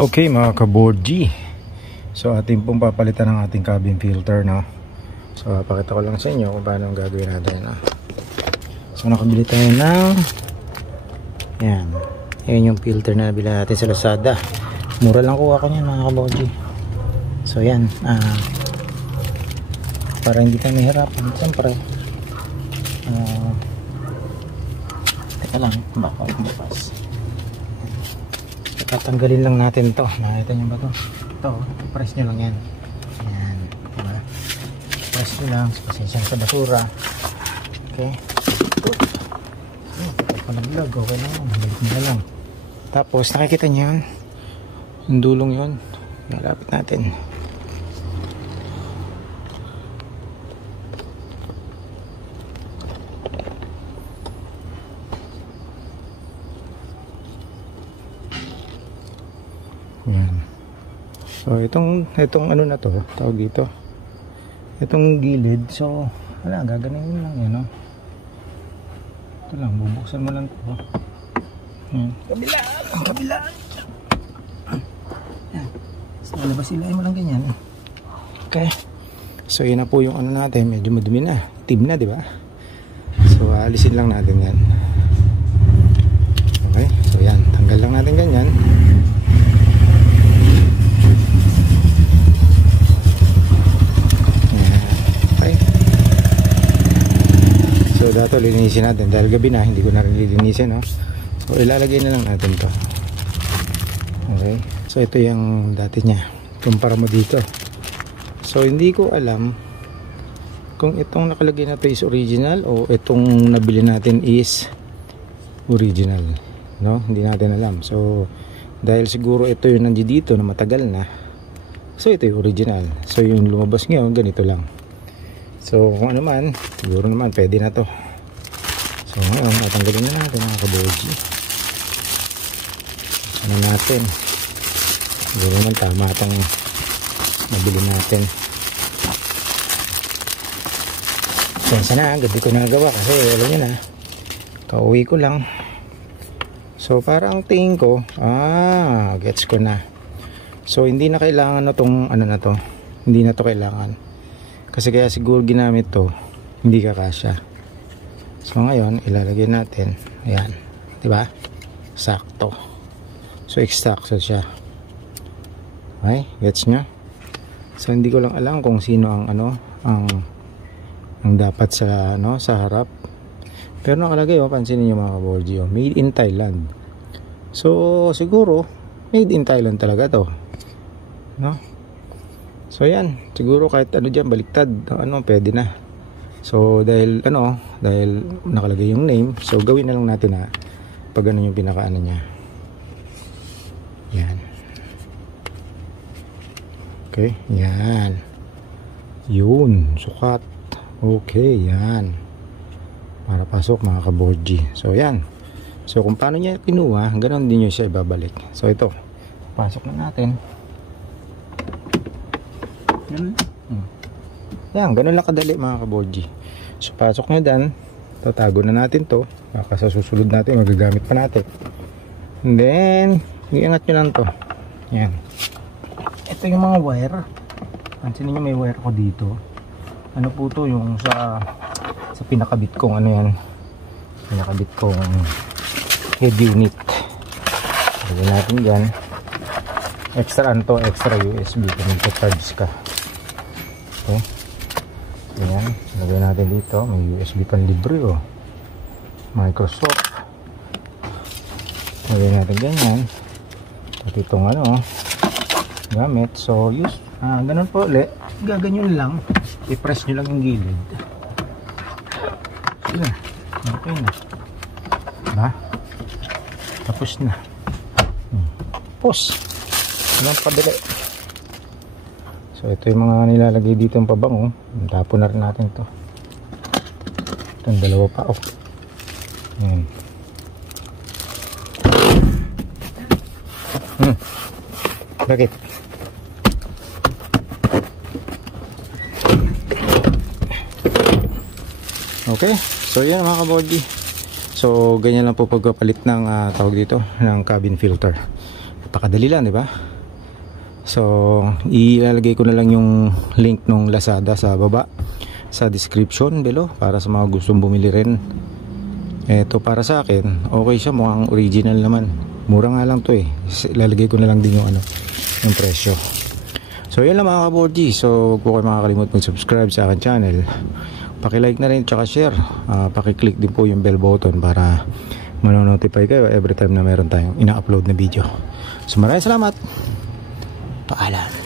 Okay mga ka-board G, so ating pong papalitan ng ating cabin filter, no? So pakita ko lang sa inyo kung paano ang gagawin natin, no? So nakabili tayo ng yan yung filter na nabili natin sa Lazada. Mura lang kuha ko niyan mga ka-board G. So yan, para hindi tayo mahirapan siyempre, teka lang, baka bukas tatanggalin lang natin to. Nakita nyo ba to? Ito, press nyo lang yan. Yan, diba? Press nyo lang, pasensya sa basura. Okay, palaglag, okay lang, balik nyo na lang. Tapos nakikita nyo yun, yung dulong yun, malapit natin. Yan. So itong ano na to, tawag dito, itong gilid, so wala, gaganin lang yan, no? Ito lang, bubuksan mo lang to. Kabila yan. So labas-ilahin mo lang ganyan. Okay, so yun na po yung ano natin, medyo madumi na, itim na, di ba? So alisin lang natin yan. Okay, so yan, tanggal lang natin ganyan. So dato linisin natin dahil gabi na, hindi ko na rin lilinisin, no? So ilalagay na lang natin to. Okay, so ito yung dati niya, kumpara mo dito. So hindi ko alam kung itong nakalagay na to is original o itong nabili natin is original, no? Hindi natin alam. So dahil siguro ito yung nandito na matagal na, so ito yung original. So yung lumabas ngayon ganito lang. So kung ano man, siguro naman pwede na to. So ngayon, natanggalin na natin mga kaboji. Ano natin, siguro naman tama itong nabili natin. Sensa na, agad di ko nagawa kasi alam nyo na, kauwi ko lang. So parang tingin ko, gets ko na. So hindi na kailangan na tong ano na to, hindi na to kailangan. Kasi kaya siguro ginamit to, hindi kakasya. So ngayon ilalagay natin, ayan, di ba? Sakto. So eksakto siya. Okay, gets nyo? So hindi ko lang alam kung sino ang ano, ang dapat sa ano, sa harap. Pero nakalagay, pansinin niyo mga kaborgi, made in Thailand. So siguro made in Thailand talaga to, no? So yan, siguro kahit ano dyan, baliktad, ano, pwede na. So dahil ano, dahil nakalagay yung name, so gawin na lang natin na pag ano yung pinakaano niya. Yan. Okay, yan. Yun, sukat. Okay, yan. Para pasok mga kaborgi. So yan. So kung paano niya kinuha, ganoon din nyo siya ibabalik. So ito, pasok na natin. Yan, ganun lang kadali mga kaborgi. So pasok nyo dan, tatago na natin to, baka sa susunod natin magagamit pa natin. And then iangat nyo lang to. Yan, ito yung mga wire. Pansin niyo may wire ko dito. Ano po to, yung sa pinakabit kong ano yan, pinakabit kong head unit. Lagyan natin dyan. Extra ano to, extra USB kung magpa-charge ka. Okay, ayan, lagay natin dito, may USB pan libre, Microsoft. Lagay natin ganyan, at itong ano gamit. So use, ganun po ulit, gaganyan lang, i-press nyo lang yung gilid. Sige, okay na, diba? Tapos na. Pause. Walang padali. So ito yung mga nilalagay dito yung pabango. Tapon na rin natin to. Itong dalawa pa, Yan. Bakit? Okay, so yan mga kaborgi. So ganyan lang po pagpapalit ng tawag dito ng cabin filter. Napakadali lang, di ba? So ilalagay ko na lang yung link nung Lazada sa baba sa description below para sa mga gustong bumili rin. Eto para sa akin okay siya, mukhang original naman, mura nga lang to eh. Ilalagay ko na lang din yung yung presyo. So yun lang mga ka-4G. So huwag po kayo makakalimut mag-subscribe sa akin channel, paki-like na rin tsaka share, paki-click din po yung bell button para manonotify kayo every time na meron tayong ina-upload na video. So maraming salamat, paalam.